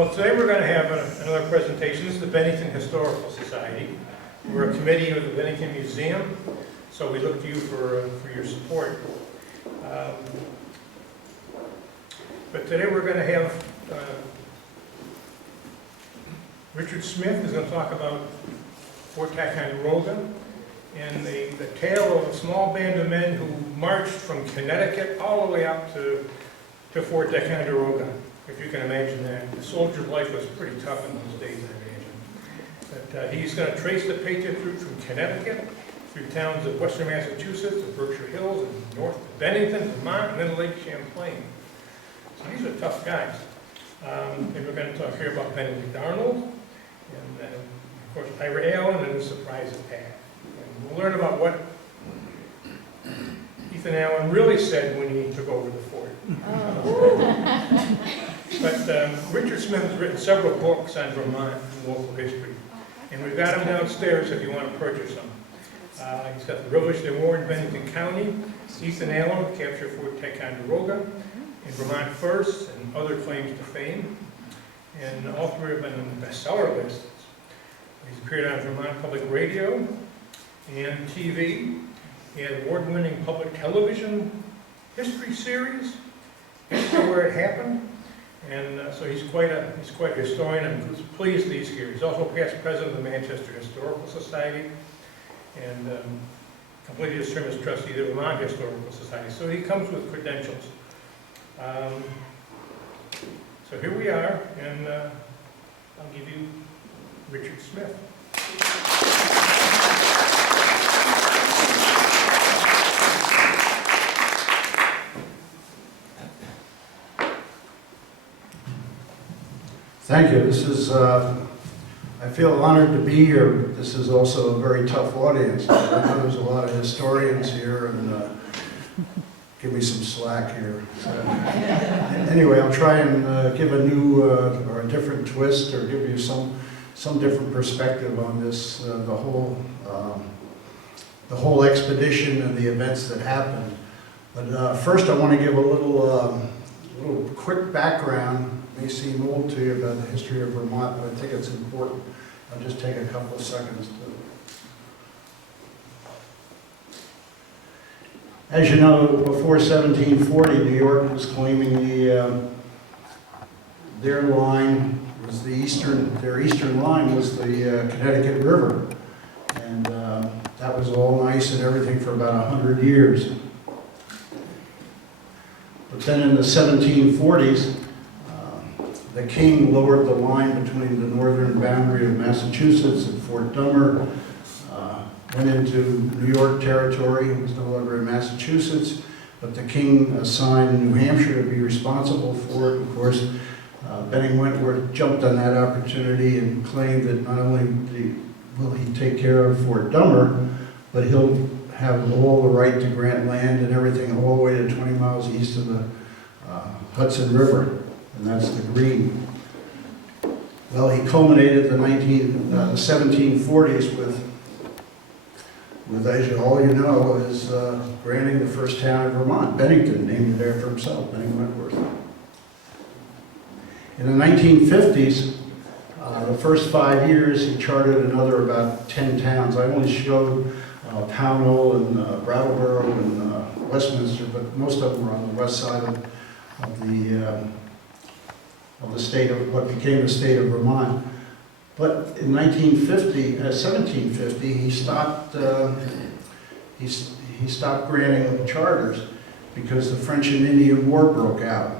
Well, today we're going to have another presentation. This is the Bennington Historical Society. We're a committee of the Bennington Museum, so we look to you for your support. But today we're going to have Richard Smith is going to talk about Fort Ticonderoga and the tale of a small band of men who marched from Connecticut all the way up to Fort Ticonderoga, if you can imagine that. The soldier's life was pretty tough in those days, I imagine. But he's going to trace the Patriots route from Connecticut through towns of western Massachusetts, the Berkshire Hills, and north to Bennington, Vermont, and then Lake Champlain. So these are tough guys. And we're going to talk here about Benedict Arnold, and of course Ira Allen, and the surprise attack. And we'll learn about what Ethan Allen really said when he took over the fort. But Richard Smith has written several books on Vermont and local history, and we've got them downstairs if you want to purchase them. He's got the Revolutionary War in Bennington County, Ethan Allen, Capture of Fort Ticonderoga, and Vermont First, and other claims to fame. And all three have been on the bestseller lists. He's appeared on Vermont Public Radio and TV. He had award-winning public television history series, History Where It Happened, and so he's quite a historian. I'm pleased that he's here. He's also past president of the Manchester Historical Society, and completed his term as trustee of the Vermont Historical Society. So he comes with credentials. So here we are, and I'll give you Richard Smith. Thank you. This is, I feel honored to be here. This is also a very tough audience. I know there's a lot of historians here, and give me some slack here. So, anyway, I'll try and give a new or a different twist, or give you some different perspective on this, the whole expedition and the events that happened. But first, I want to give a little quick background. May seem old to you about the history of Vermont, but I think it's important. I'll just take a couple of seconds to. As you know, before 1740, New York was claiming their line was their eastern line was the Connecticut River, and that was all nice and everything for about 100 years. But then in the 1740s, the king lowered the line between the northern boundary of Massachusetts and Fort Dummer, went into New York territory. It was no longer in Massachusetts, but the king assigned New Hampshire to be responsible for it. Of course, Benning Wentworth jumped on that opportunity and claimed that not only will he take care of Fort Dummer, but he'll have all the right to grant land and everything all the way to 20 miles east of the Hudson River. And that's the green. Well, he culminated the 1740s with as all you know, is granting the first town in Vermont, Bennington, named it after himself, Benning Wentworth. In the 1950s, the first 5 years, he charted another about 10 towns. I only showed Pownell and Brattleboro and Westminster, but most of them were on the west side of the state of what became the state of Vermont. But in 1750, he stopped granting charters because the French and Indian War broke out.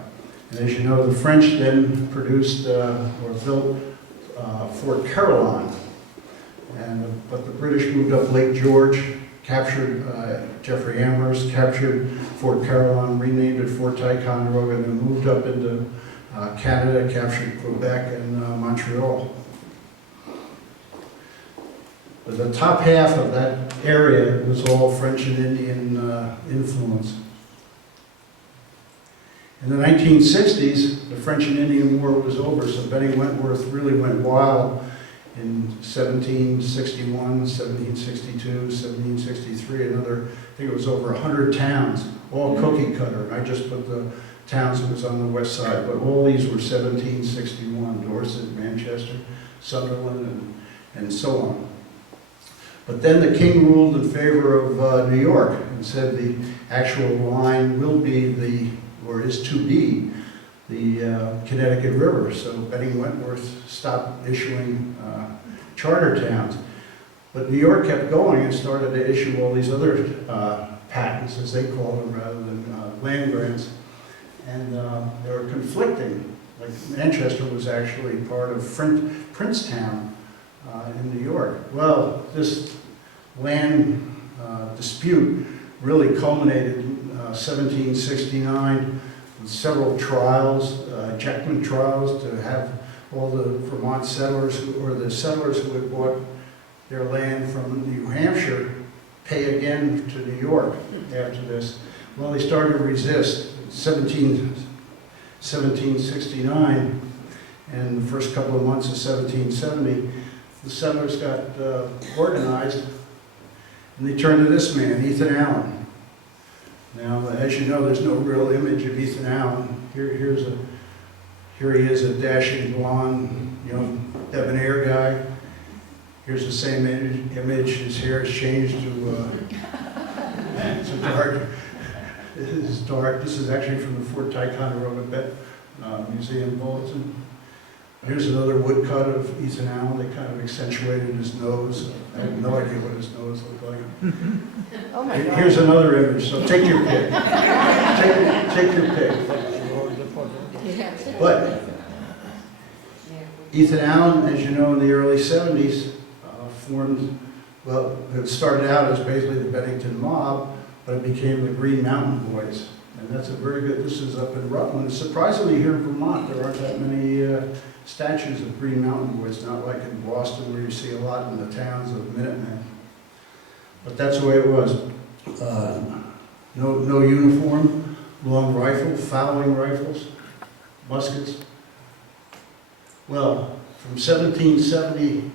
And as you know, the French then produced or built Fort Caroline, but the British moved up Lake George, captured Jeffrey Amherst, captured Fort Caroline, renamed it Fort Ticonderoga, and then moved up into Canada, captured Quebec and Montreal. But the top half of that area was all French and Indian influence. In the 1960s, the French and Indian War was over, so Benning Wentworth really went wild in 1761, 1762, 1763, another, I think it was over 100 towns, all cookie cutter. And I just put the towns that was on the west side, but all these were 1761, Dorset, Manchester, Sunderland, and so on. But then the king ruled in favor of New York and said the actual line will be or is to be, the Connecticut River. So Benning Wentworth stopped issuing charter towns. But New York kept going and started to issue all these other patents, as they call them, rather than land grants. And they were conflicting. Like Manchester was actually part of Princetown in New York. Well, this land dispute really culminated in 1769 with several trials, ejectment trials, to have all the Vermont settlers, or the settlers who had bought their land from New Hampshire, pay again to New York after this. Well, they started to resist. 1769, and the first couple of months of 1770, the settlers got organized, and they turned to this man, Ethan Allen. Now, as you know, there's no real image of Ethan Allen. Here he is, a dashing blonde, debonair guy. Here's the same image. His hair has changed to dark. This is dark. This is actually from the Fort Ticonderoga Museum bulletin. Here's another woodcut of Ethan Allen. They kind of accentuated his nose. I have no idea what his nose looked like. Oh my God. Here's another image. So take your pick. Take your pick. But Ethan Allen, as you know, in the early 70s, it started out as basically the Bennington mob, but it became the Green Mountain Boys. And that's a very good, this is up in Rutland. Surprisingly, here in Vermont, there aren't that many statues of Green Mountain Boys, not like in Boston where you see a lot in the towns of Minutemen. But that's the way it was. No uniform, long rifle, fowling rifles, muskets. Well, from 1770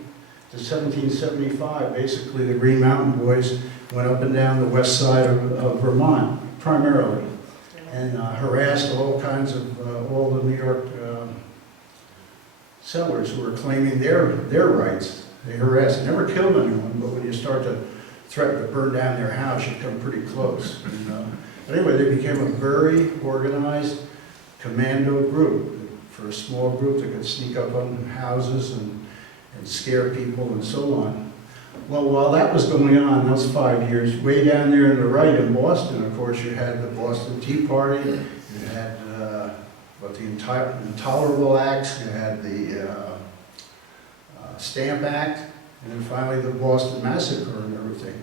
to 1775, basically the Green Mountain Boys went up and down the west side of Vermont, primarily, and harassed all kinds of, all the New York settlers who were claiming their rights. They harassed, never killed anyone, but when you start to threaten to burn down their house, you come pretty close. But anyway, they became a very organized commando group. For a small group that could sneak up on houses and scare people and so on. Well, while that was going on, that was 5 years, way down there on the right in Boston, of course, you had the Boston Tea Party, you had the Intolerable Acts, you had the Stamp Act, and then finally the Boston Massacre and everything.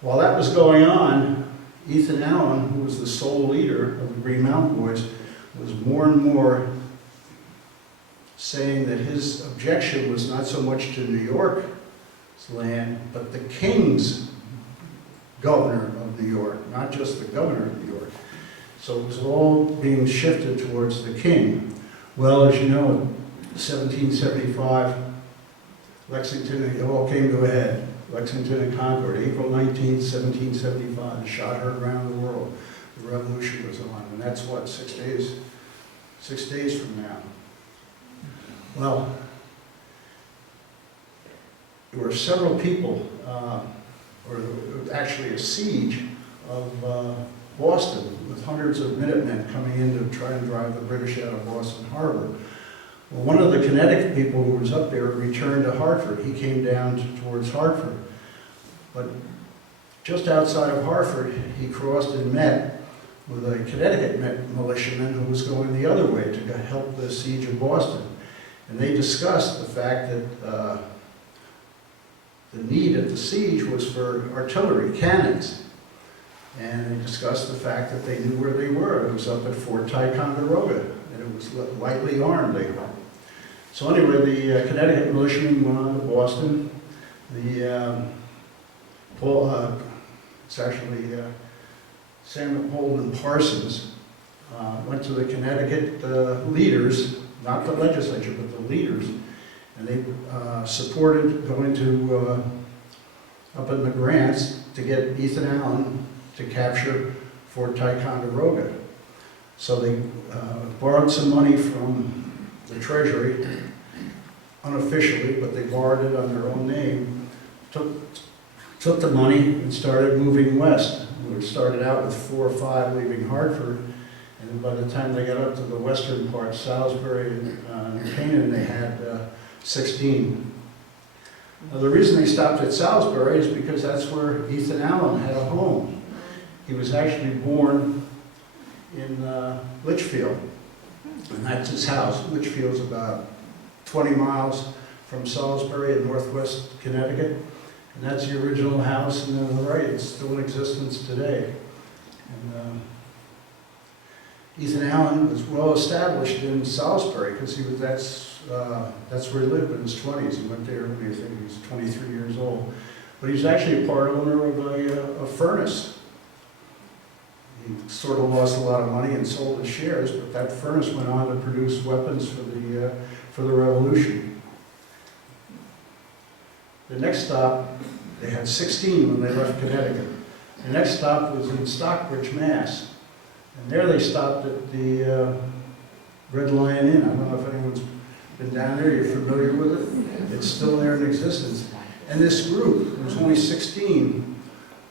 While that was going on, Ethan Allen, who was the sole leader of the Green Mountain Boys, was more and more saying that his objection was not so much to New York's land, but the king's governor of New York, not just the governor of New York. So it was all being shifted towards the king. Well, as you know, 1775, Lexington, it all came to a head. Lexington and Concord, April 19th, 1775, the shot heard around the world. The revolution was on, and that's what, 6 days from now. Well, there were several people, or actually a siege of Boston with hundreds of Minutemen coming in to try and drive the British out of Boston Harbor. Well, one of the Connecticut people who was up there returned to Hartford. He came down towards Hartford. But just outside of Hartford, he crossed and met with a Connecticut militiaman who was going the other way to help the siege of Boston. And they discussed the fact that the need at the siege was for artillery, cannons. And they discussed the fact that they knew where they were. It was up at Fort Ticonderoga, and it was lightly armed, they were. So anyway, the Connecticut militiamen went on to Boston. It's actually Samuel Holden Parsons went to the Connecticut leaders, not the legislature, but the leaders, and they supported going to up in the grants to get Ethan Allen to capture Fort Ticonderoga. So they borrowed some money from the treasury, unofficially, but they borrowed it on their own name, took the money and started moving west. We started out with 4 or 5 leaving Hartford, and by the time they got up to the western part, Salisbury and New Canaan, they had 16. Now, the reason they stopped at Salisbury is because that's where Ethan Allen had a home. He was actually born in Litchfield, and that's his house. Litchfield's about 20 miles from Salisbury in northwest Connecticut, and that's the original house, and then on the right, it's still in existence today. And Ethan Allen was well established in Salisbury because that's where he lived in his 20s. He went there when I think he was 23 years old. But he was actually a part owner of a furnace. He sort of lost a lot of money and sold his shares, but that furnace went on to produce weapons for the Revolution. The next stop, they had 16 when they left Connecticut. The next stop was in Stockbridge, Mass. And there they stopped at the Red Lion Inn. I don't know if anyone's been down there, you're familiar with it? It's still there in existence. And this group, there was only 16,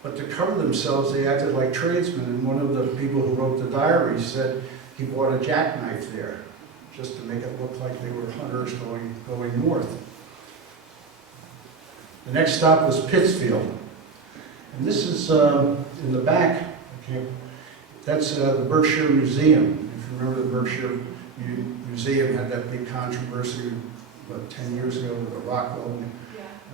but to cover themselves, they acted like tradesmen. And one of the people who wrote the diary said he bought a jackknife there, just to make it look like they were hunters going north. The next stop was Pittsfield. And this is in the back, that's the Berkshire Museum. If you remember, the Berkshire Museum had that big controversy about 10 years ago with the Rockwell.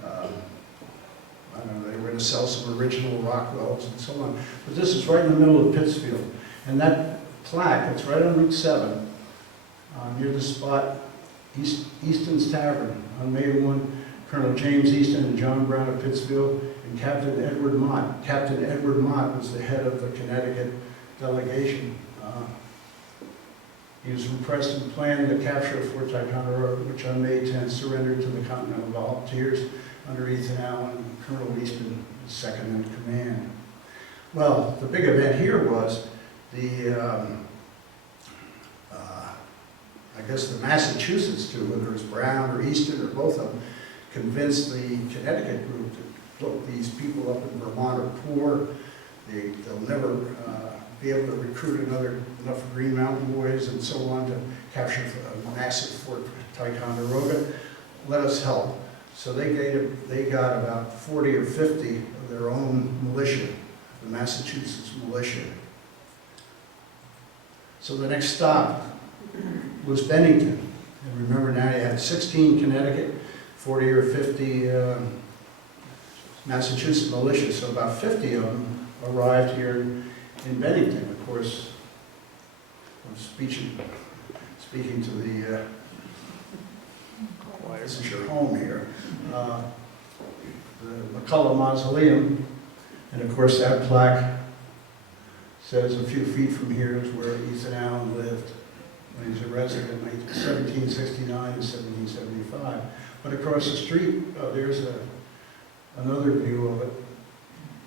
I don't know, they were going to sell some original Rockwells and so on. But this is right in the middle of Pittsfield. And that plaque, it's right on Route 7, near the spot, Easton's Tavern. On May 1, Colonel James Easton and John Brown of Pittsfield and Captain Edward Mott. Captain Edward Mott was the head of the Connecticut delegation. He was impressed and planned the capture of Fort Ticonderoga, which on May 10th surrendered to the Continental Volunteers under Ethan Allen, Colonel Easton, second in command. Well, the big event here was I guess the Massachusetts two, whether it was Brown or Easton or both of them, convinced the Connecticut group that, look, these people up in Vermont are poor, they'll never be able to recruit enough Green Mountain Boys and so on to capture a massive Fort Ticonderoga. Let us help. So they got about 40 or 50 of their own militia, the Massachusetts militia. So the next stop was Bennington. And remember now you had 16 Connecticut, 40 or 50 Massachusetts militia. So about 50 of them arrived here in Bennington. Of course, I'm speaking to the, this is your home here, the McCullough Mausoleum, and of course that plaque says a few feet from here is where Ethan Allen lived when he was a resident in 1769 and 1775. But across the street, there's another view of it.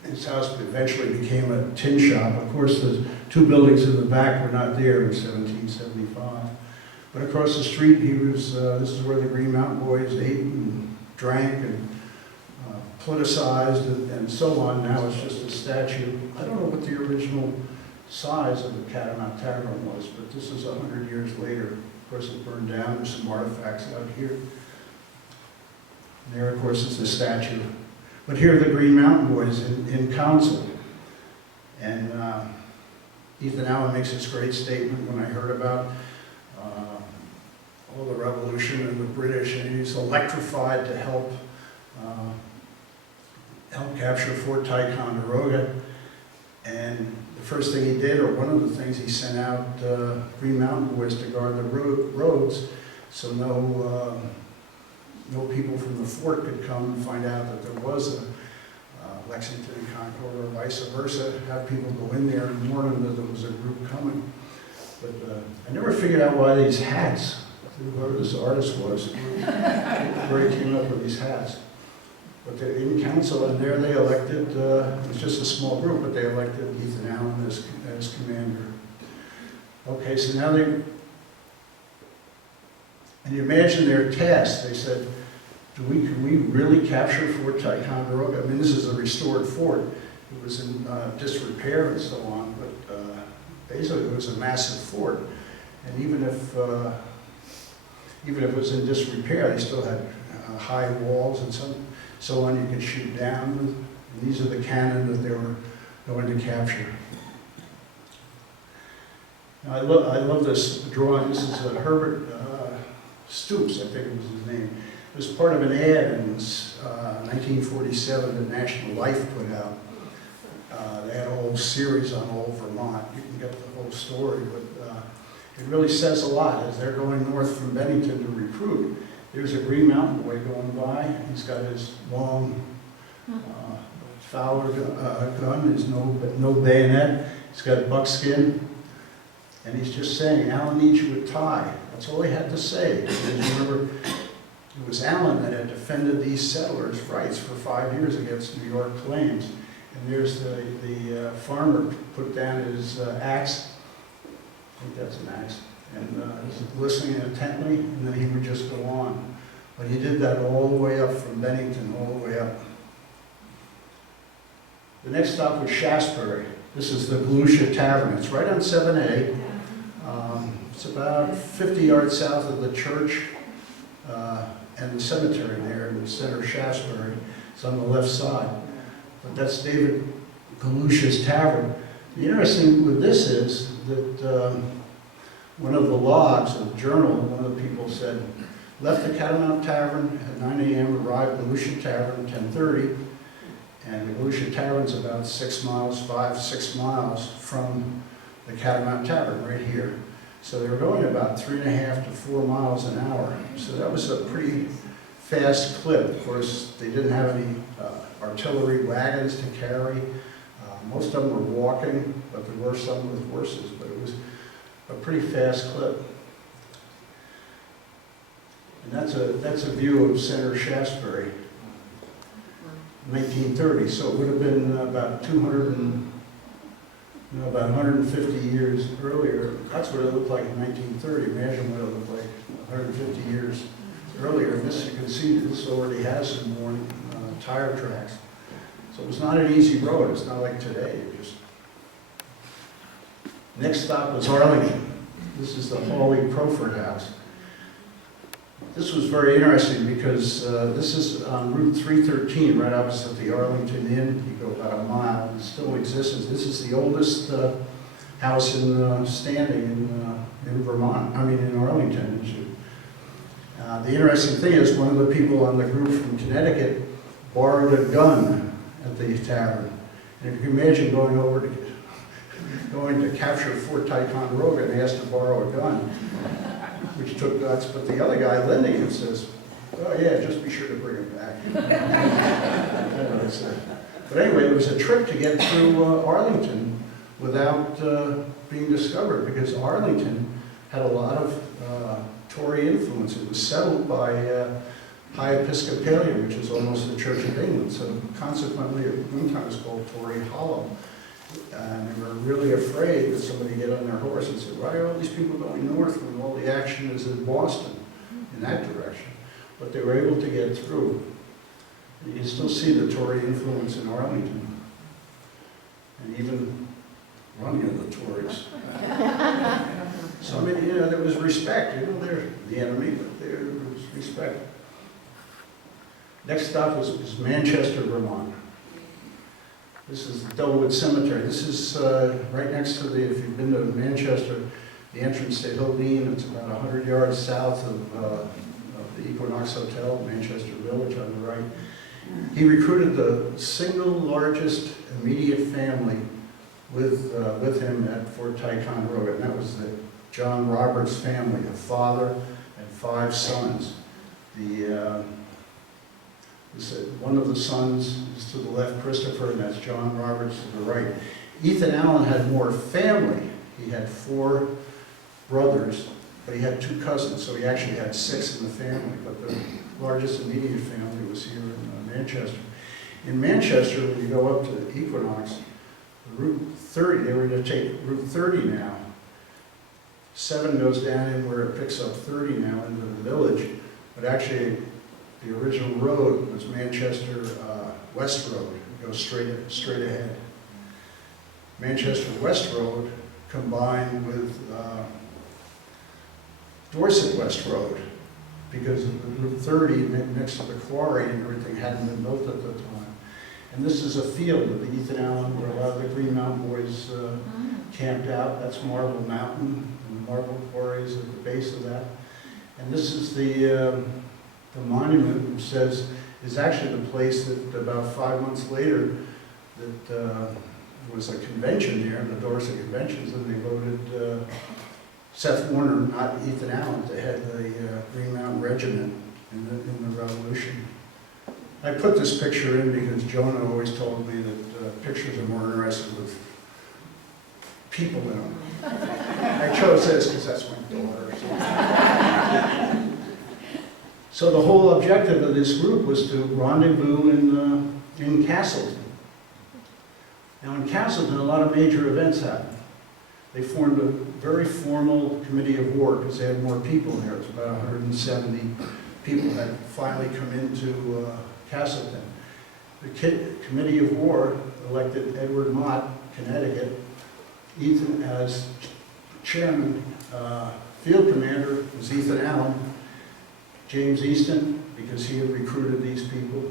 His house eventually became a tin shop. Of course, the two buildings in the back were not there in 1775. But across the street, this is where the Green Mountain Boys ate and drank and politicized and so on. Now it's just a statue. I don't know what the original size of the Catamount Tavern was, but this is 100 years later. Of course, it burned down. There's some artifacts out here. And there, of course, is the statue. But here are the Green Mountain Boys in council. And Ethan Allen makes this great statement when I heard about all the revolution and the British, and he's electrified to help capture Fort Ticonderoga. And the first thing he did, or one of the things, he sent out Green Mountain Boys to guard the roads, so no people from the fort could come and find out that there was a Lexington and Concord, or vice versa, have people go in there and warn them that there was a group coming. But I never figured out why these hats, whoever this artist was, where he came up with these hats. But they're in council, and there they elected, it was just a small group, but they elected Ethan Allen as commander. Okay, so now and you imagine their task. They said, can we really capture Fort Ticonderoga? I mean, this is a restored fort. It was in disrepair and so on, but basically it was a massive fort. And even if it was in disrepair, they still had high walls and so on you could shoot down with. And these are the cannon that they were going to capture. Now, I love this drawing. This is Herbert Stoops, I think it was his name. It was part of an ad in 1947 that National Life put out. They had a whole series on old Vermont. You can get the whole story, but it really says a lot. As they're going north from Bennington to recruit, there's a Green Mountain Boy going by. He's got his long Fowler gun, there's no bayonet. He's got buckskin, and he's just saying, "Allen needs you a tie." That's all he had to say. Because remember, it was Allen that had defended these settlers' rights for 5 years against New York claims. And there's the farmer put down his axe. I think that's an axe. And he's listening intently, and then he would just go on. But he did that all the way up from Bennington, all the way up. The next stop was Shaftesbury. This is the Volusia Tavern. It's right on 7A. It's about 50 yards south of the church and the cemetery there in the center of Shaftesbury. It's on the left side. But that's David Galusha's Tavern. The interesting with this is that one of the logs of the journal, one of the people said, left the Catamount Tavern at 9 a.m., arrived at Galusha Tavern at 10:30, and the Galusha Tavern's about 6 miles from the Catamount Tavern, right here. So they were going about 3.5 to 4 miles an hour. So that was a pretty fast clip. Of course, they didn't have any artillery wagons to carry. Most of them were walking, but there were some with horses, but it was a pretty fast clip. And that's a view of center Shaftesbury, 1930. So it would have been about 150 years earlier. That's what it looked like in 1930. Imagine what it looked like 150 years earlier. And this, you can see, this already has some worn tire tracks. So it was not an easy road. It's not like today. Next stop was Arlington. This is the Hawley Crowford House. This was very interesting because this is on Route 313, right opposite the Arlington Inn. You go about a mile. It still exists. This is the oldest house standing in Vermont. I mean, in Arlington. The interesting thing is, one of the people on the group from Connecticut borrowed a gun at the tavern. And if you can imagine going to capture Fort Ticonderoga and asked to borrow a gun, which took guts. But the other guy lending it says, "Oh yeah, just be sure to bring it back." But anyway, it was a trick to get through Arlington without being discovered, because Arlington had a lot of Tory influence. It was settled by High Episcopalian, which is almost the Church of England. So consequently, at one time it was called Tory Hollow. And they were really afraid that somebody would get on their horse and say, "Why are all these people going north when all the action is in Boston, in that direction?" But they were able to get through. And you can still see the Tory influence in Arlington. And even running of the Tories. So, I mean, there was respect. They're the enemy, but there was respect. Next stop was Manchester, Vermont. This is Dellwood Cemetery. This is right next to if you've been to Manchester, the entrance to Hildene. It's about 100 yards south of the Equinox Hotel, Manchester Village on the right. He recruited the single largest immediate family with him at Fort Ticonderoga, and that was the John Roberts family, a father and 5 sons. One of the sons is to the left, Christopher, and that's John Roberts to the right. Ethan Allen had more family. He had 4 brothers, but he had 2 cousins, so he actually had 6 in the family. But the largest immediate family was here in Manchester. In Manchester, when you go up to the Equinox, Route 30, they were going to take Route 30 now. 7 goes down in where it picks up 30 now into the village, but actually the original road was Manchester West Road. It goes straight ahead. Manchester West Road combined with Dorset West Road, because of the Route 30 next to the quarry and everything hadn't been built at the time. And this is a field of the Ethan Allen where a lot of the Green Mountain Boys camped out. That's Marble Mountain, and the marble quarries at the base of that. And this is the monument, which says, is actually the place that about 5 months later, that there was a convention there, the Dorset Conventions, and they voted Seth Warner, not Ethan Allen, to head the Green Mountain Regiment in the Revolution. I put this picture in because Jonah always told me that pictures are more interesting with people in them. I chose this because that's my daughter. So the whole objective of this group was to rendezvous in Castleton. Now in Castleton, a lot of major events happened. They formed a very formal committee of war because they had more people there. It was about 170 people that finally come into Castleton. The committee of war elected Edward Mott, Connecticut, Ethan as chairman. Field commander was Ethan Allen. James Easton, because he had recruited these people,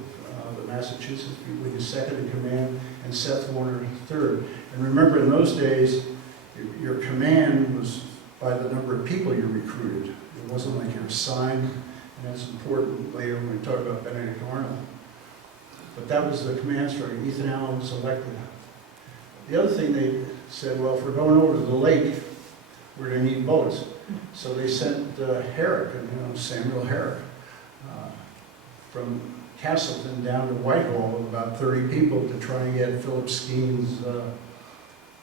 the Massachusetts people, he was second in command, and Seth Warner third. And remember, in those days, your command was by the number of people you recruited. It wasn't like you were assigned, and that's important later when we talk about Benedict Arnold. But that was the command structure. Ethan Allen was elected. The other thing they said, well, if we're going over to the lake, we're going to need boats. So they sent Herrick, Samuel Herrick, from Castleton down to Whitehall with about 30 people to try and get Philip Skeen's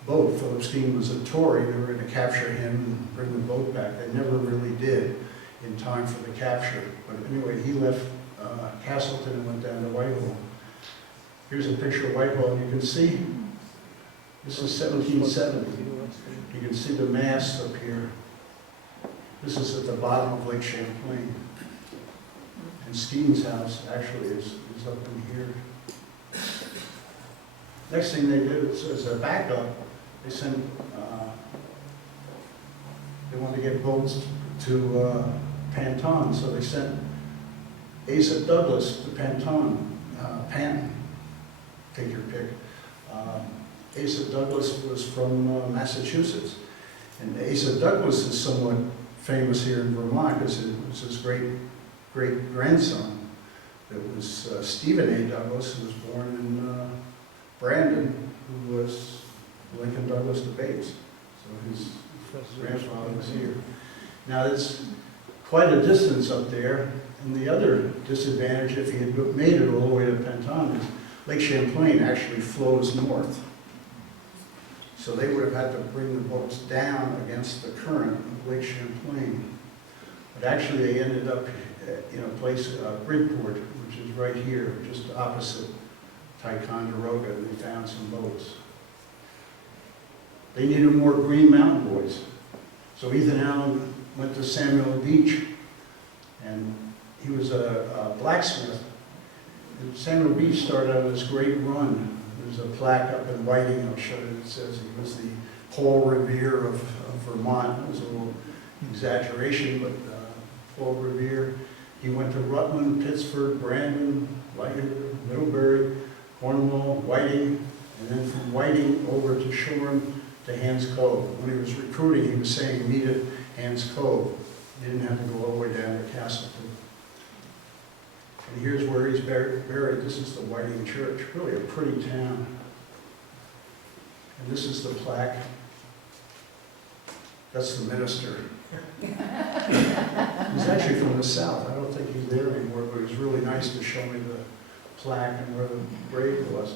boat. Philip Skeen was a Tory. They were going to capture him and bring the boat back. They never really did in time for the capture. But anyway, he left Castleton and went down to Whitehall. Here's a picture of Whitehall, and you can see, this is 1770. You can see the masts up here. This is at the bottom of Lake Champlain. And Skeen's house actually is up in here. Next thing they did is, as a backup, they sent, they wanted to get boats to Panton, so they sent Asa Douglas to Panton, take your pick. Asa Douglas was from Massachusetts. And Asa Douglas is somewhat famous here in Vermont because it was his great-grandson. It was Stephen A. Douglas, who was born in Brandon, who was Lincoln Douglas the Bates. So his grandfather was here. Now it's quite a distance up there. And the other disadvantage, if he had made it all the way to Panton, is Lake Champlain actually flows north. So they would have had to bring the boats down against the current of Lake Champlain. But actually they ended up in a place, Bridport, which is right here, just opposite Ticonderoga, and they found some boats. They needed more Green Mountain Boys. So Ethan Allen went to Samuel Beach, and he was a blacksmith. And Samuel Beach started out this great run. There's a plaque up in Whiting, I'll show you, that says he was the Paul Revere of Vermont. It was a little exaggeration, but Paul Revere. He went to Rutland, Pittsburgh, Brandon, Leicester, Middlebury, Cornwall, Whiting, and then from Whiting over to Sharon to Hans Cove. When he was recruiting, he was saying meet at Hans Cove. He didn't have to go all the way down to Castleton. And here's where he's buried. This is the Whiting Church, really a pretty town. And this is the plaque. That's the minister. He's actually from the South. I don't think he's there anymore, but it was really nice to show me the plaque and where the grave was.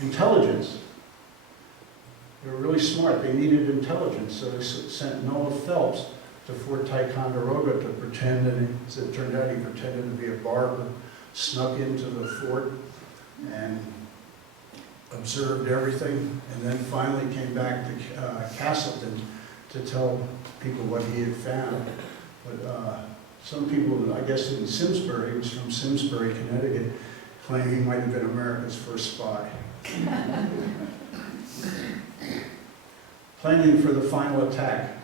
Intelligence. They were really smart. They needed intelligence, so they sent Noah Phelps to Fort Ticonderoga to pretend, and as it turned out, he pretended to be a barber, snuck into the fort and observed everything, and then finally came back to Castleton to tell people what he had found. But some people, I guess in Simsbury, he was from Simsbury, Connecticut, claim he might have been America's first spy. Planning for the final attack.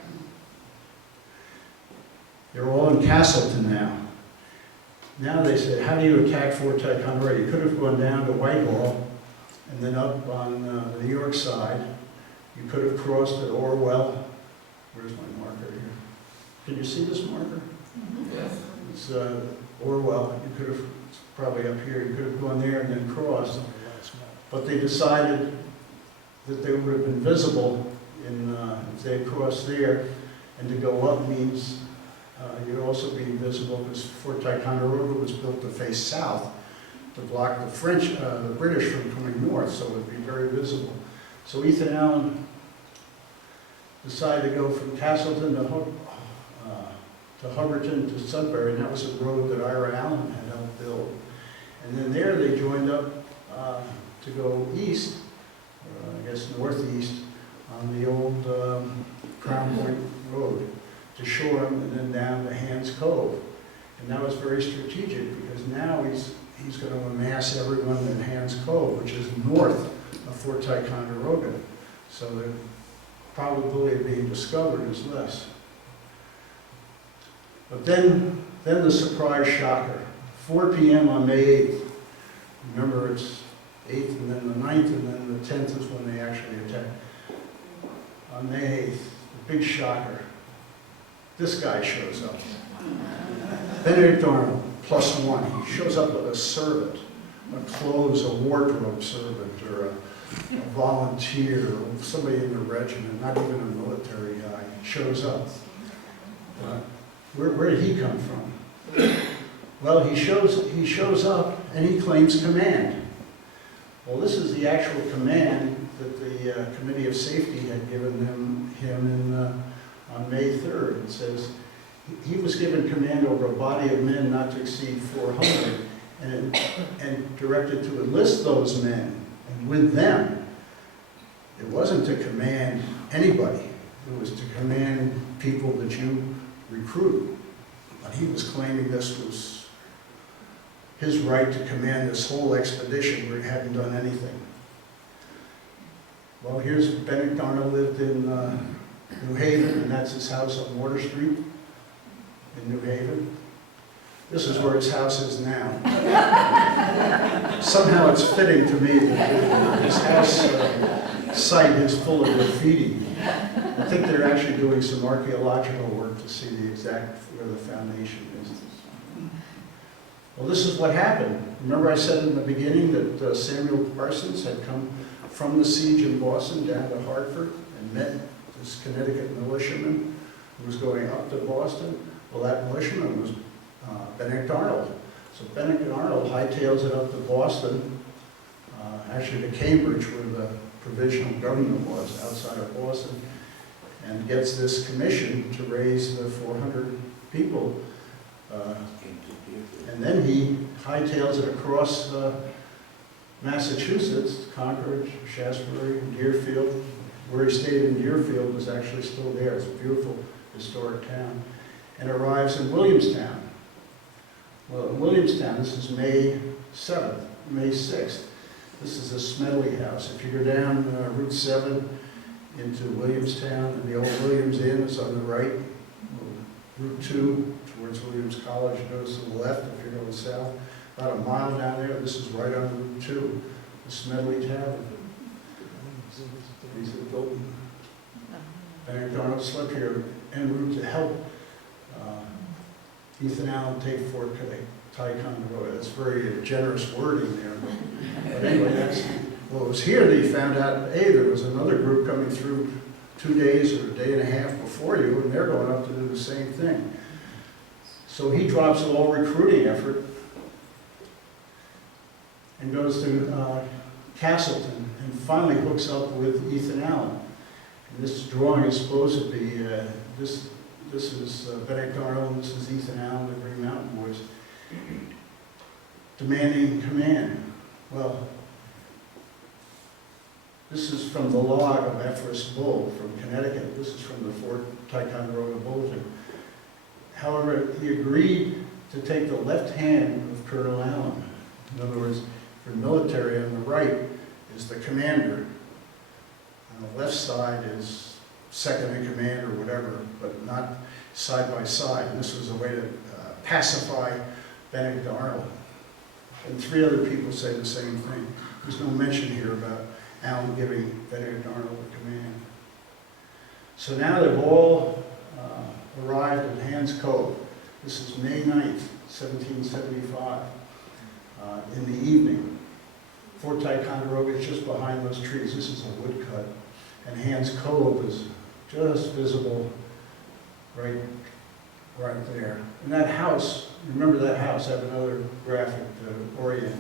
They're all in Castleton now. Now they said, how do you attack Fort Ticonderoga? You could have gone down to Whitehall and then up on the New York side. You could have crossed at Orwell. Where's my marker here? Can you see this marker? Yes. It's Orwell. You could have, it's probably up here, you could have gone there and then crossed. But they decided that they would have been visible if they had crossed there, and to go up means you'd also be visible because Fort Ticonderoga was built to face south to block the British from coming north, so it would be very visible. So Ethan Allen decided to go from Castleton to Hubbardton to Sudbury, and that was a road that Ira Allen had helped build. And then there they joined up to go east, I guess northeast, on the old Crown Point Road to Shoreham and then down to Hans Cove. And that was very strategic because now he's going to amass everyone at Hans Cove, which is north of Fort Ticonderoga. So the probability of being discovered is less. But then the surprise shocker. 4 p.m. on May 8th. Remember, it's 8th and then the 9th and then the 10th is when they actually attack. On May 8th, the big shocker. This guy shows up. Benedict Arnold, +1. He shows up with a servant, a clothes, a wardrobe servant, or a volunteer, or somebody in the regiment, not even a military guy. He shows up. Where did he come from? Well, he shows up and he claims command. Well, this is the actual command that the Committee of Safety had given him on May 3rd. It says he was given command over a body of men not to exceed 400 and directed to enlist those men. And with them, it wasn't to command anybody. It was to command people that you recruit. But he was claiming this was his right to command this whole expedition where he hadn't done anything. Well, here's Benedict Arnold lived in New Haven, and that's his house on Water Street in New Haven. This is where his house is now. Somehow it's fitting to me that his house site is full of graffiti. I think they're actually doing some archaeological work to see the exact where the foundation is. Well, this is what happened. Remember I said in the beginning that Samuel Parsons had come from the siege in Boston down to Hartford and met this Connecticut militiaman who was going up to Boston? Well, that militiaman was Benedict Arnold. So Benedict Arnold hightails it up to Boston, actually to Cambridge where the provisional government was outside of Boston, and gets this commission to raise the 400 people. And then he hightails it across Massachusetts, Concord, Shaftesbury, Deerfield. Where he stayed in Deerfield is actually still there. It's a beautiful historic town. And arrives in Williamstown. Well, in Williamstown, this is May 7th, May 6th. This is a Smedley house. If you go down Route 7 into Williamstown, and the old Williams Inn is on the right. Route 2 towards Williams College goes to the left if you're going south. About a mile down there, this is right on Route 2, the Smedley Tavern. These are built. Benedict Arnold slept here en route to help Ethan Allen take Fort Ticonderoga. That's very generous wording there. But anyway, well, it was here that he found out, hey, there was another group coming through 2 days or a day and a half before you, and they're going up to do the same thing. So he drops all recruiting effort and goes to Castleton and finally hooks up with Ethan Allen. And this drawing is supposed to be, this is Benedict Arnold, this is Ethan Allen, the Green Mountain Boys, demanding command. Well, This is from the log of Ephraim's bull from Connecticut. This is from the Fort Ticonderoga bulletin. However, he agreed to take the left hand of Colonel Allen. In other words, for military, on the right is the commander. On the left side is second in command or whatever, but not side by side. And this was a way to pacify Benedict Arnold. And 3 other people say the same thing. There's no mention here about Allen giving Benedict Arnold the command. So now they've all arrived at Hans Cove. This is May 9th, 1775, in the evening. Fort Ticonderoga is just behind those trees. This is a woodcut. And Hans Cove is just visible right there. And that house, remember that house, I have another graphic to orient,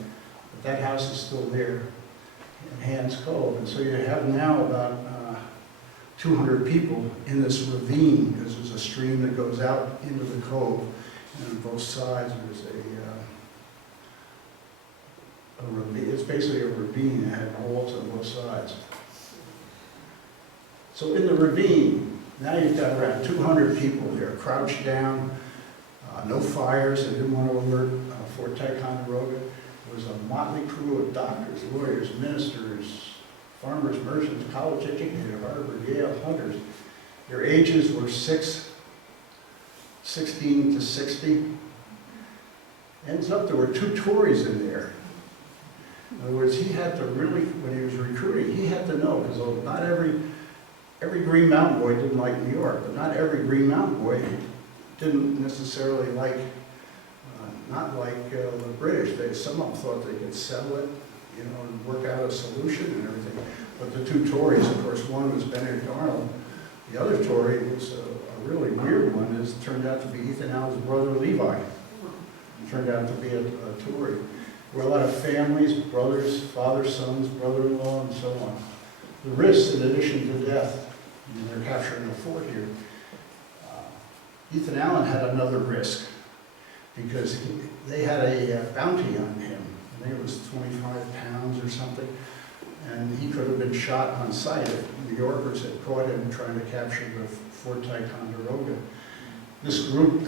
but that house is still there in Hans Cove. And so you have now about 200 people in this ravine, because there's a stream that goes out into the cove, and on both sides there's a ravine. It's basically a ravine that had walls on both sides. So in the ravine, now you've got around 200 people there, crouched down, no fires. They didn't want to alert Fort Ticonderoga. There was a motley crew of doctors, lawyers, ministers, farmers, merchants, college educated, Hartford, Yale, hunters. Their ages were 16 to 60. Ends up there were 2 Tories in there. In other words, he had to really, when he was recruiting, he had to know, because not every Green Mountain boy didn't like New York, but not every Green Mountain boy didn't necessarily like, not like the British. Some of them thought they could settle it, you know, and work out a solution and everything. But the 2 Tories, of course, one was Benedict Arnold. The other Tory was a really weird one. It turned out to be Ethan Allen's brother Levi. It turned out to be a Tory. There were a lot of families, brothers, fathers, sons, brother-in-law, and so on. The risks, in addition to death, and they're capturing the fort here. Ethan Allen had another risk, because they had a bounty on him. I think it was 25 pounds or something, and he could have been shot on sight if New Yorkers had caught him trying to capture the Fort Ticonderoga. This group,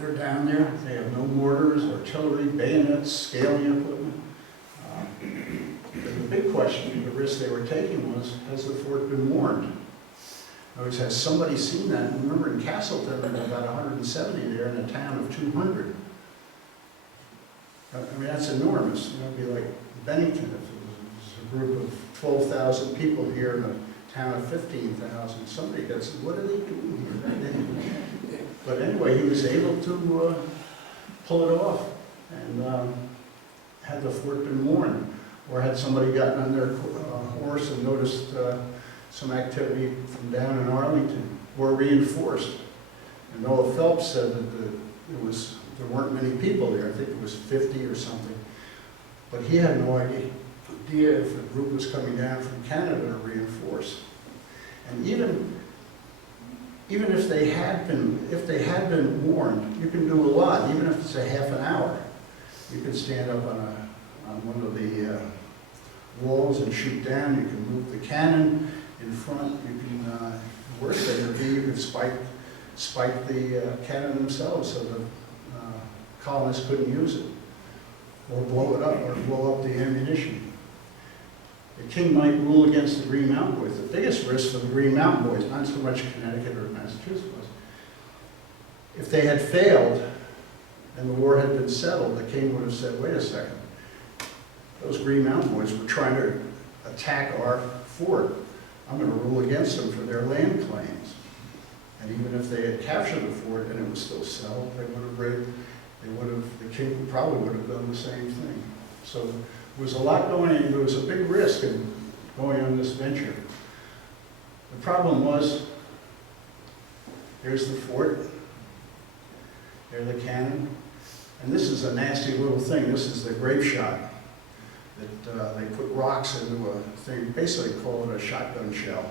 they're down there. They have no mortars, artillery, bayonets, scaling equipment. The big question, the risk they were taking was, has the fort been warned? In other words, has somebody seen that? And remember, in Castleton, there were about 170 there in a town of 200. I mean, that's enormous. You know, it'd be like Bennington, if it was a group of 12,000 people here in a town of 15,000. Somebody gets, what are they doing here? But anyway, he was able to pull it off. And had the fort been warned, or had somebody gotten on their horse and noticed some activity from down in Arlington, or reinforced. And Noah Phelps said that there weren't many people there. I think it was 50 or something. But he had no idea if a group was coming down from Canada to reinforce. And even if they had been warned, you can do a lot, even if it's a half an hour. You can stand up on one of the walls and shoot down. You can move the cannon in front. You can, the worst thing would be you could spike the cannon themselves so the colonists couldn't use it, or blow it up, or blow up the ammunition. The king might rule against the Green Mountain Boys. The biggest risk for the Green Mountain Boys, not so much Connecticut or Massachusetts, was if they had failed and the war had been settled, the king would have said, wait a second, those Green Mountain Boys were trying to attack our fort. I'm going to rule against them for their land claims. And even if they had captured the fort and it was still settled, the king probably would have done the same thing. So there was a lot going on. There was a big risk in going on this venture. The problem was, here's the fort, there's the cannon, and this is a nasty little thing. This is the grape shot that they put rocks into a thing, basically call it a shotgun shell,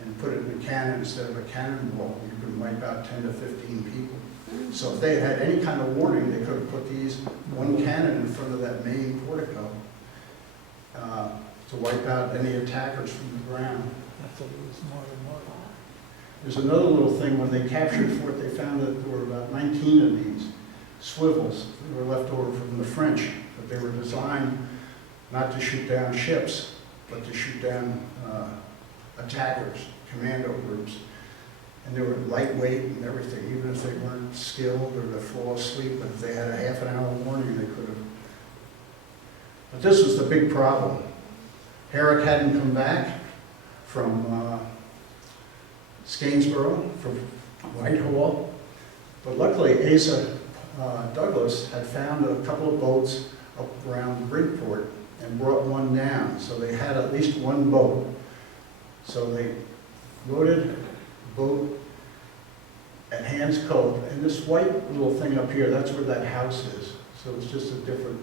and put it in a cannon instead of a cannonball. You could wipe out 10 to 15 people. So if they had any kind of warning, they could have put one cannon in front of that main portico. to wipe out any attackers from the ground. There's another little thing, when they captured Fort, they found that there were about 19 of these swivels that were left over from the French, but they were designed not to shoot down ships, but to shoot down attackers, commando groups. And they were lightweight and everything, even if they weren't skilled or to fall asleep, but if they had a half an hour warning, they could have. But this was the big problem. Herrick hadn't come back from Skanesboro, from Whitehall, but luckily Asa Douglas had found a couple of boats up around Bridgeport and brought one down, so they had at least one boat. So they loaded the boat at Hans Cove, and this white little thing up here, that's where that house is. So it's just a different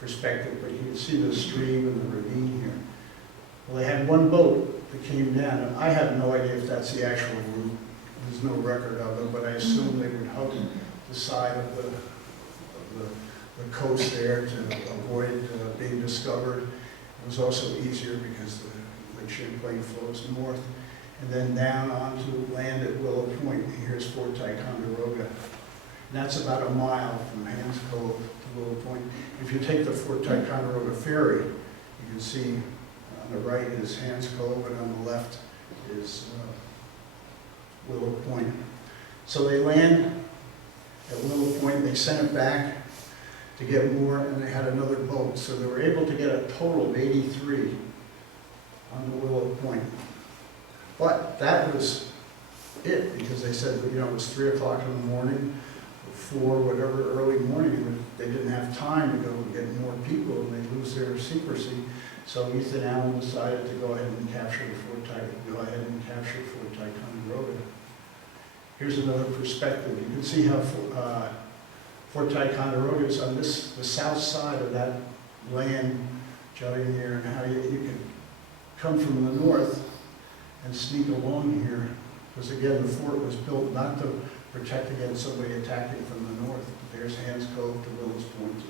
perspective, but you can see the stream and the ravine here. Well, they had one boat that came down, and I have no idea if that's the actual route. There's no record of it, but I assume they would hug the side of the coast there to avoid being discovered. It was also easier because the Lake Champlain flows north, and then down onto land at Willow Point. Here's Fort Ticonderoga. And that's about a mile from Hans Cove to Willow Point. If you take the Fort Ticonderoga ferry, you can see on the right is Hans Cove, and on the left is Willow Point. So they land at Willow Point, they sent it back to get more, and they had another boat. So they were able to get a total of 83 on the Willow Point. But that was it, because they said, you know, it was 3 o'clock in the morning, or 4, whatever, early morning, and they didn't have time to go and get more people, and they lose their secrecy. So Ethan Allen decided to go ahead and capture Fort Ticonderoga. Here's another perspective. You can see how Fort Ticonderoga is on the south side of that land jutting here, and how you can come from the north and sneak along here, because again, the fort was built not to protect against somebody attacking from the north. There's Hans Cove to Willows Point.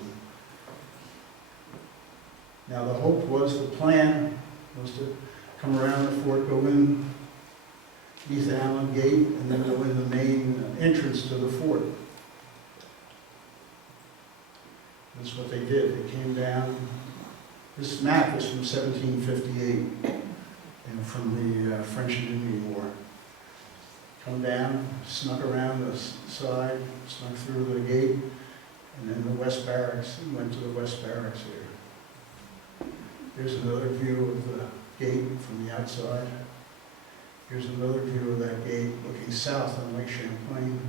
Now the hope was, the plan was to come around the fort, go in Ethan Allen Gate, and then go in the main entrance to the fort. That's what they did. They came down. This map is from 1758. From the French and Indian War. Come down, snuck around the side, snuck through the gate, and then the West Barracks, and went to the West Barracks here. Here's another view of the gate from the outside. Here's another view of that gate looking south on Lake Champlain.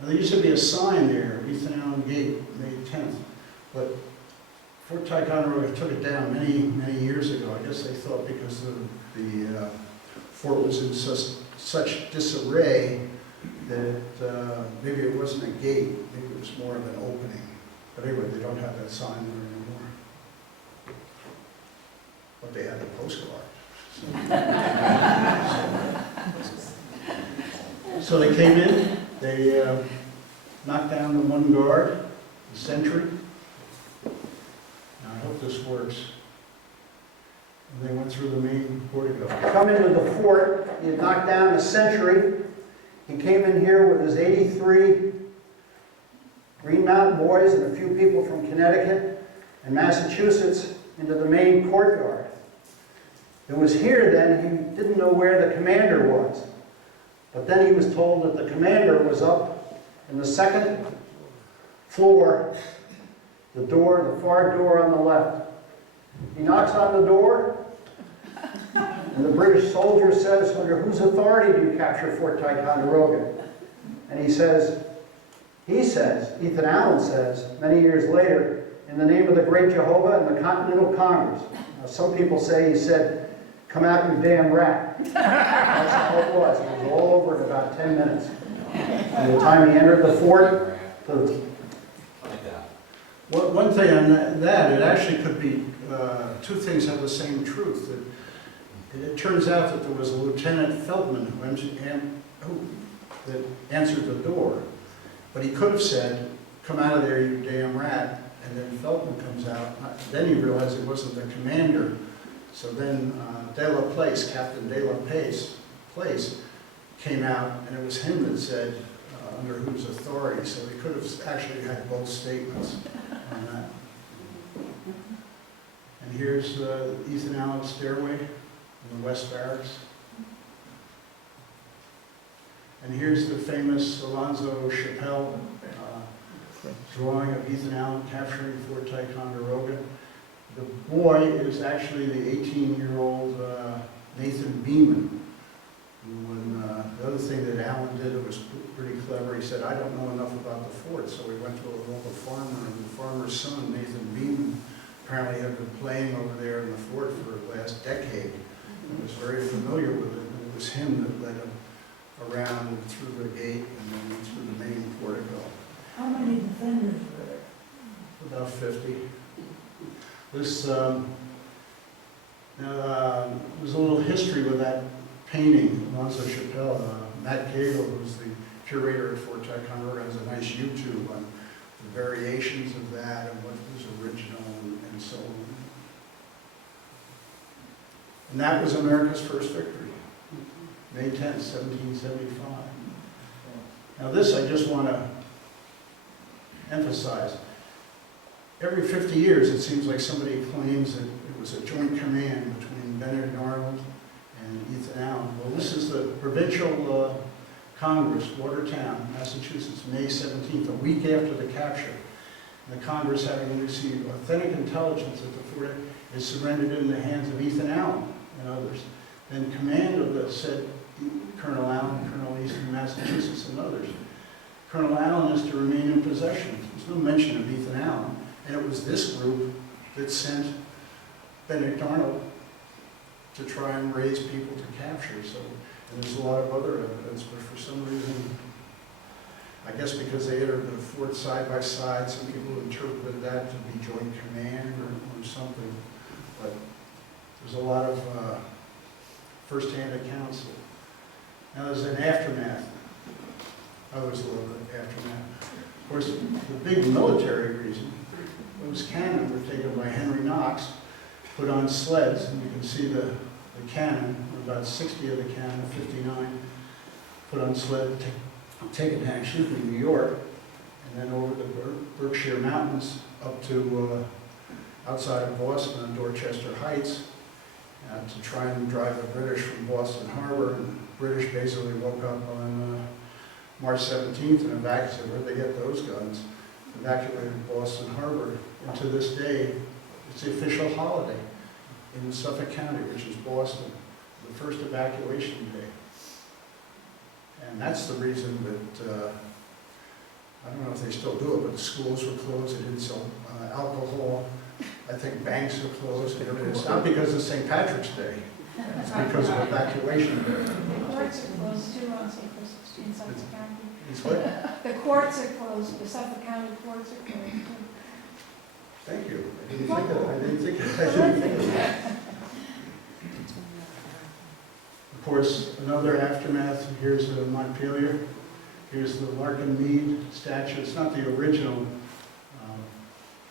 Now, there used to be a sign there, Ethan Allen Gate, May 10th, but Fort Ticonderoga took it down many, many years ago. I guess they thought because the fort was in such disarray that maybe it wasn't a gate, maybe it was more of an opening. But anyway, they don't have that sign there anymore. But they had the postcard. So they came in, they knocked down the one guard, the sentry. I hope this works. And they went through the main portico. Come into the fort, he had knocked down a sentry. He came in here with his 83 Green Mountain boys and a few people from Connecticut and Massachusetts into the main courtyard. It was here then, he didn't know where the commander was. But then he was told that the commander was up in the second floor, the door, the far door on the left. He knocks on the door, and the British soldier says, under whose authority do you capture Fort Ticonderoga? And he says, Ethan Allen says, many years later, in the name of the great Jehovah and the Continental Congress. Now, some people say he said, come out, you damn rat. That's how it was. It was all over in about 10 minutes. By the time he entered the fort, One thing on that, it actually could be, two things have the same truth. It turns out that there was a Lieutenant Feldman who answered the door. But he could have said, come out of there, you damn rat, And then Feldman comes out. Then he realized it wasn't the commander. So then De La Place, Captain De La Place, came out, and it was him that said, under whose authority. So he could have actually had both statements on that. And here's Ethan Allen's stairway in the West Barracks. And here's the famous Alonzo Chappelle drawing of Ethan Allen capturing Fort Ticonderoga. The boy is actually the 18-year-old Nathan Beeman. When the other thing that Allen did that was pretty clever, he said, I don't know enough about the fort, so we went to a local farmer, and the farmer's son, Nathan Beeman, apparently had been playing over there in the fort for the last decade and was very familiar with it, and it was him that led him around and through the gate and then through the main portico. How many defenders were there? About 50. This, there's a little history with that painting, Alonzo Chappelle. Matt Cagle, who's the curator at Fort Ticonderoga, has a nice YouTube on the variations of that and what was original and so on. And that was America's first victory, May 10th, 1775. Now this I just want to emphasize. Every 50 years it seems like somebody claims that it was a joint command between Benedict Arnold and Ethan Allen. Well, this is the Provincial Congress, Watertown, Massachusetts, May 17th, a week after the capture. And the Congress, having received authentic intelligence that the fort is surrendered in the hands of Ethan Allen and others. Then command of the said Colonel Allen, Colonel East from Massachusetts, and others. Colonel Allen is to remain in possession. There's no mention of Ethan Allen. And it was this group that sent Benedict Arnold to try and raise people to capture. So, and there's a lot of other evidence, but for some reason, I guess because they entered the fort side by side, some people interpreted that to be joint command or something. But there's a lot of first-hand accounts. Now there's an aftermath. I always love the aftermath. Of course, the big military reason, those cannon were taken by Henry Knox, put on sleds, and you can see the cannon, about 60 of the cannon, 59, put on sled, taken actually to New York, and then over the Berkshire Mountains up to outside of Boston on Dorchester Heights to try and drive the British from Boston Harbor. And the British basically woke up on March 17th and evacuated. Where'd they get those guns? Evacuated Boston Harbor. And to this day, it's the official holiday in Suffolk County, which is Boston, the first evacuation day. And that's the reason that, I don't know if they still do it, but the schools were closed, they didn't sell alcohol. I think banks are closed. It's not because of St. Patrick's Day, it's because of evacuation day. The courts are closed too in Suffolk County. It's what? The courts are closed, the Suffolk County courts are closed too. Thank you. I didn't think of that. I didn't think of that. Of course, another aftermath, here's Montpelier. Here's the Larkin Mead statue. It's not the original,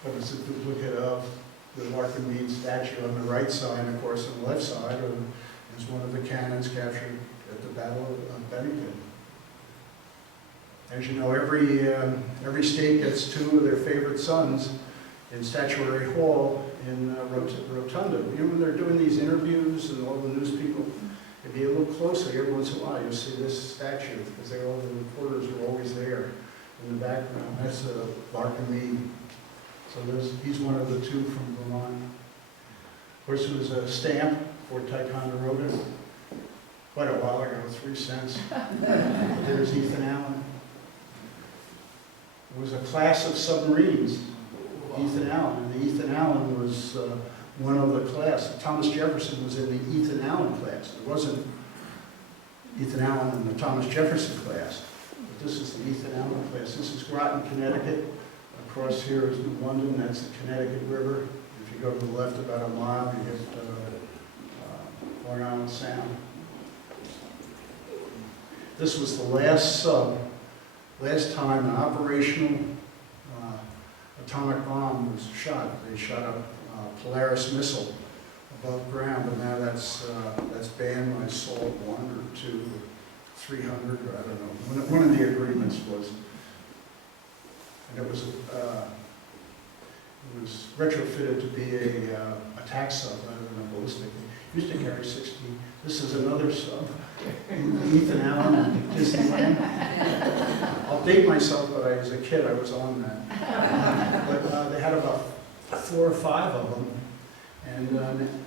but it's a duplicate of the Larkin Mead statue on the right side. Of course, on the left side is one of the cannons captured at the Battle of Bennington. As you know, every state gets two of their favorite sons in Statuary Hall in Rotunda. You know, when they're doing these interviews and all the news people, if you look closely, every once in a while you'll see this statue, because all the reporters are always there in the background. That's Larkin Mead. So he's one of the two from Vermont. Of course, it was a stamp, Fort Ticonderoga, quite a while ago, 3 cents. There's Ethan Allen. It was a class of submarines, Ethan Allen, and the Ethan Allen was one of the class. Thomas Jefferson was in the Ethan Allen class. It wasn't Ethan Allen in the Thomas Jefferson class, but this is the Ethan Allen class. This is Groton, Connecticut. Across here is London, that's the Connecticut River. If you go to the left about a mile, you get Long Island Sound. This was the last time an operational atomic bomb was shot. They shot a Polaris missile above ground, but now that's banned by SALT 1 or 2 or 300, or I don't know. One of the agreements was, and it was retrofitted to be a attack sub rather than a ballistic. It used to carry 60. This is another sub. Ethan Allen at Disneyland. I'll date myself, but as a kid I was on that. But they had about 4 or 5 of them, and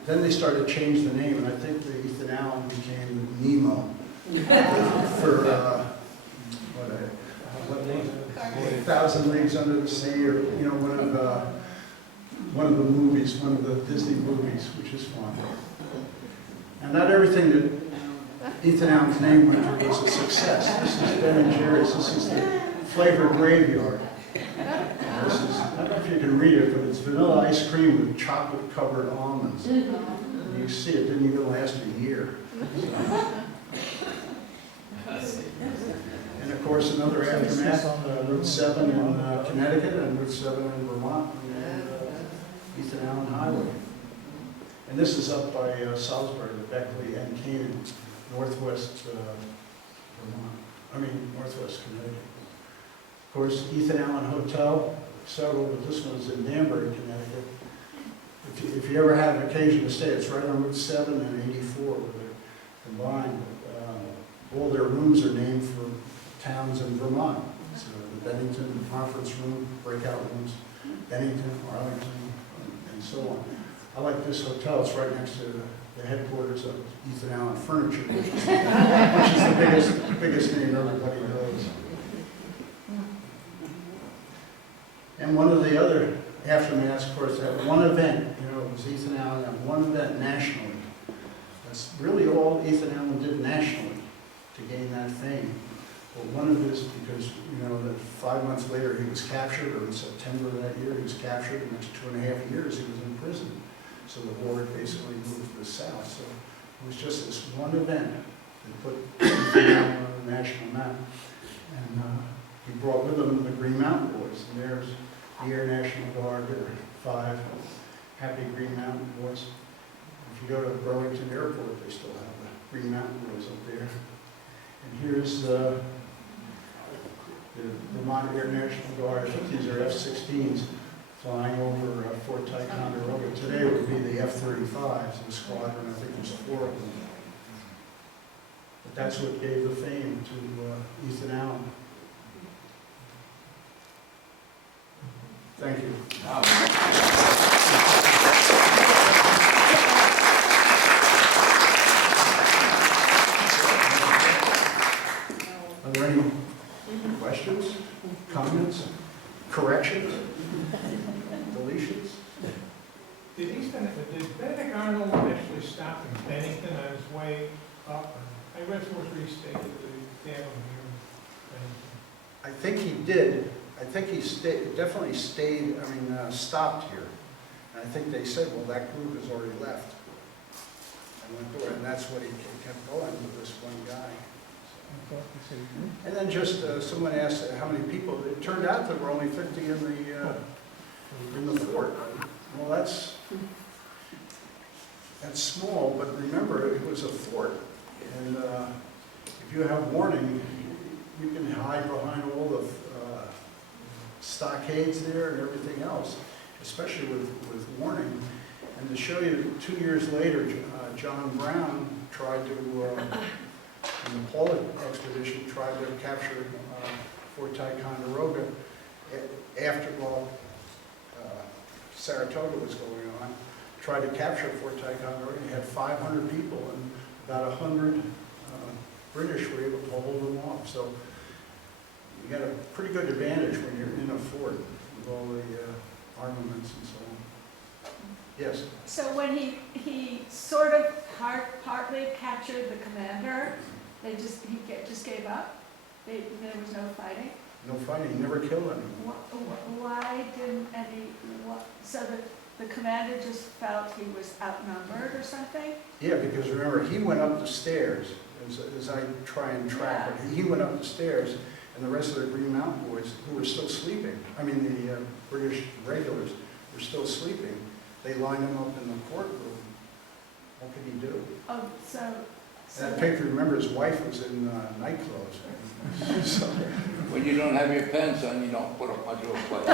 then they started to change the name, and I think the Ethan Allen became Nemo for what name? 1,000 Leagues Under the Sea, or one of the movies, one of the Disney movies, which is fun. And not everything that Ethan Allen's name went through was a success. This is Ben and Jerry's. This is the Flavor Graveyard. This is, I don't know if you can read it, but it's vanilla ice cream with chocolate-covered almonds. And you see it didn't even last a year. And of course, another aftermath, Route 7 in Connecticut and Route 7 in Vermont, and Ethan Allen Highway. And this is up by Salisbury, Beckley, and Canaan, northwest northwest Connecticut. Of course, Ethan Allen Hotel, several, but this one's in Danbury, Connecticut. If you ever have an occasion to stay, it's right on Route 7 and 84 where they're combined. All their rooms are named for towns in Vermont. So the Bennington Conference Room, breakout rooms, Bennington, Arlington, and so on. I like this hotel. It's right next to the headquarters of Ethan Allen Furniture, which is the biggest name everybody knows. And one of the other aftermaths, of course, that one event, it was Ethan Allen at one event nationally. That's really all Ethan Allen did nationally to gain that fame. But one of his, because, that 5 months later he was captured, or in September of that year he was captured, the next 2.5 years he was in prison. So the war basically moved to the south. So it was just this one event that put Ethan Allen on the national map. And he brought with him the Green Mountain Boys, and there's the Air National Guard. There are 5 happy Green Mountain Boys. If you go to Burlington Airport, they still have the Green Mountain Boys up there. And here's the Vermont Air National Guard. I think these are F-16s flying over Fort Ticonderoga. Today it would be the F-35s, the squadron. I think there's 4 of them. But that's what gave the fame to Ethan Allen. Thank you. Are there any questions, comments, corrections, deletions? Did Benedict Arnold actually stop in Bennington on his way up? I read some where he stayed at the dam here in Bennington. I think he did. I think he definitely stopped here. And I think they said, well, that group has already left. And went through it, and that's what he kept going with this one guy. And then just someone asked how many people. It turned out there were only 50 in the fort. Well, that's small, but remember it was a fort, and if you have warning, you can hide behind all the stockades there and everything else, especially with warning. And to show you, 2 years later, John Brown tried to. And the Pollock expedition tried to capture Fort Ticonderoga after, Saratoga was going on, tried to capture Fort Ticonderoga. He had 500 people, and about 100 British were able to hold them off. So you got a pretty good advantage when you're in a fort with all the armaments and so on. Yes? So when he sort of partly captured the commander, he just gave up? There was no fighting? No fighting, he never killed anyone. Why didn't so the commander just felt he was outnumbered or something? Yeah, because remember, he went up the stairs, as I try and track it. He went up the stairs, and the rest of the Green Mountain Boys, who were still sleeping, I mean, the British regulars were still sleeping, they lined him up in the courtroom. What could he do? Oh, so. And I think you remember his wife was in night clothes. So, When you don't have your pants on, you don't put up much of a fight.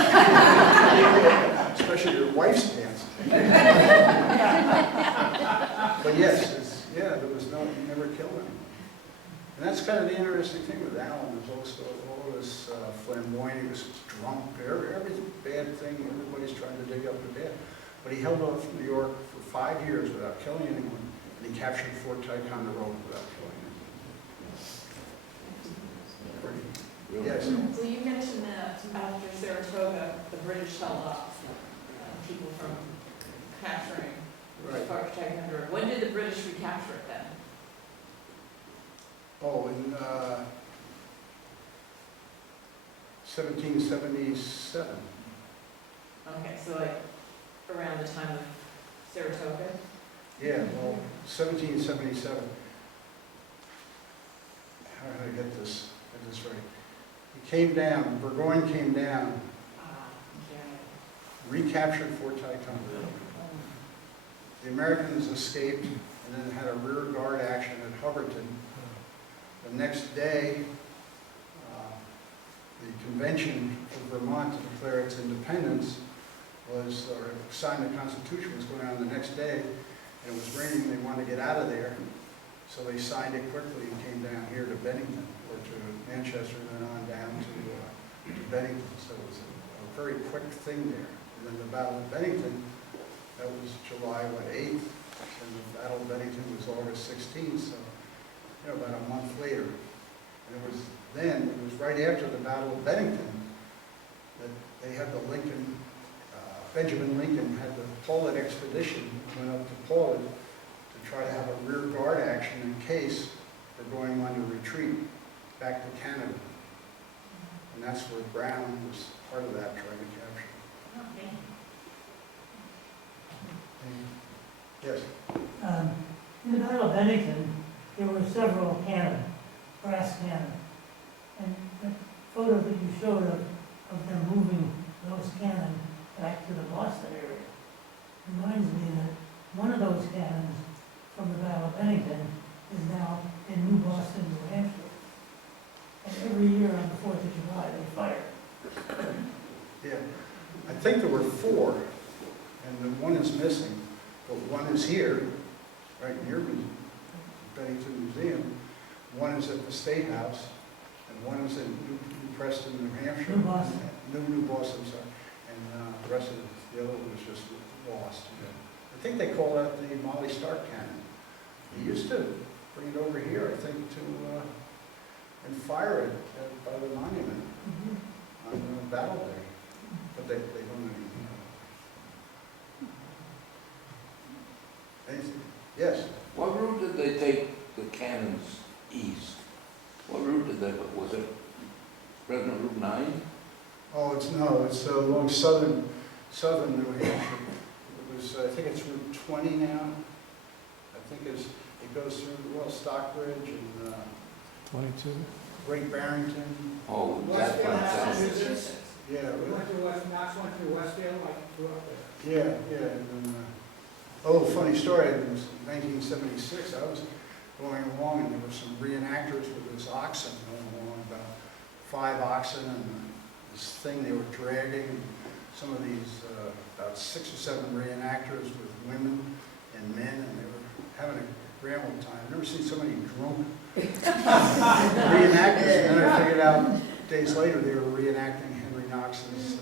especially your wife's pants. But yes, there was no, he never killed him. And that's kind of the interesting thing with Alan, there's also all this flamboyant, he was drunk, every bad thing, everybody's trying to dig up the bad. But he held off New York for 5 years without killing anyone, and he captured Fort Ticonderoga without killing anyone. Yes? Well, you mentioned that after Saratoga, the British held off people from capturing Fort Ticonderoga. When did the British recapture it then? Oh, in 1777. Okay, so like around the time of Saratoga? Yeah, well, 1777. How did I get this right? He came down, Burgoyne came down, recaptured Fort Ticonderoga. The Americans escaped and then had a rear guard action at Hubbardton. The next day, the convention of Vermont to declare its independence was, or sign the Constitution was going on the next day, and it was raining, they wanted to get out of there, so they signed it quickly and came down here to Bennington, or to Manchester, and then on down to Bennington, so it was a very quick thing there. And then the Battle of Bennington, that was July, 8th, and the Battle of Bennington was August 16th, so about a month later. And it was right after the Battle of Bennington that they had the Lincoln, Benjamin Lincoln had the Paulet expedition, went up to Paulet to try to have a rear guard action in case they're going on to retreat back to Canada. And that's where Brown was part of that, trying to capture. Okay. Yes? In the Battle of Bennington, there were several cannon, brass cannon. And the photo that you showed of them moving those cannon back to the Boston area reminds me that one of those cannons from the Battle of Bennington is now in New Boston, New Hampshire. And every year on the 4th of July, they fire. Yeah. I think there were 4, and the one is missing, but one is here, right near me. Bennington Museum. One is at the State House, and one is in New Preston, New Hampshire. New Boston. New Boston, sorry. And the rest of the other one was just lost. I think they call that the Molly Stark cannon. They used to bring it over here, I think, to and fire it by the monument on Battle Day. But they don't anything. Yes? What route did they take the cannons east? What route did they, was it President Route 9? Oh, it's along southern New Hampshire. It was, I think it's Route 20 now. I think it goes through, Stockbridge and 22. Great Barrington. Oh, that Westfield, one. Massachusetts. Yeah, We went to Knox went through Westfield, like grew up there. yeah. And then, a little funny story. It was 1976. I was going along, and there were some reenactors with this oxen going along, about 5 oxen, and this thing they were dragging. Some of these, about 6 or 7 reenactors with women and men, and they were having a grand old time. I've never seen so many drunk reenactors, and then I figured out days later they were reenacting Henry Knox's,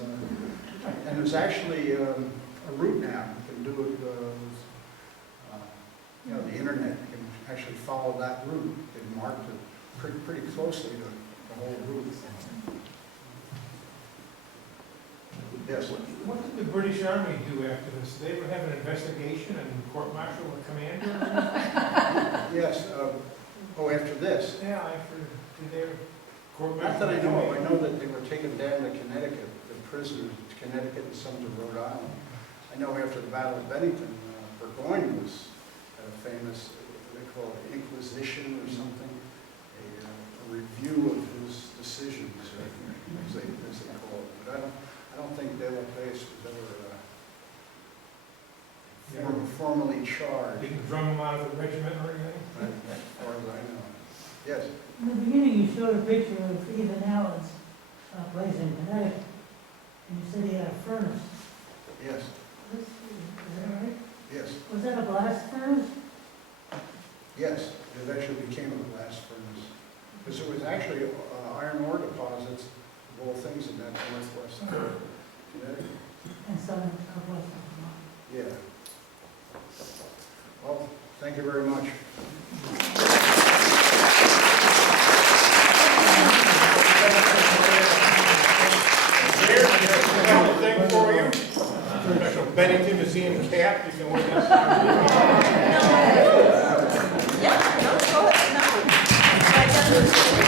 and there's actually a route now. You can do it with, the internet. You can actually follow that route. They've marked it pretty closely to the whole route. Yes? What did the British Army do after this? Did they ever have an investigation and court-martial a commander? Yes. After this? Yeah, did they court-martial? Not that I know of. I know that they were taken down to Connecticut, the prisoners to Connecticut and some to Rhode Island. I know after the Battle of Bennington, Burgoyne was famous, they call it Inquisition or something. A review of his decisions, as they call it. But I don't think De La Pace was ever formally charged, Didn't drum him out of the regiment or anything? as far as I know. Yes? In the beginning, you showed a picture of Ethan Allen's place in Connecticut, and you said he had a furnace. Yes, Is that right? yes, Was that a blast furnace? yes. It actually became a blast furnace. Because it was actually iron ore deposits, of all things in that northwest Connecticut. And southern West Vermont. Yeah. Well, thank you very much. Here's a special thing for you. Special Bennington Museum cap. You can wear this. Yeah, no, go ahead, no.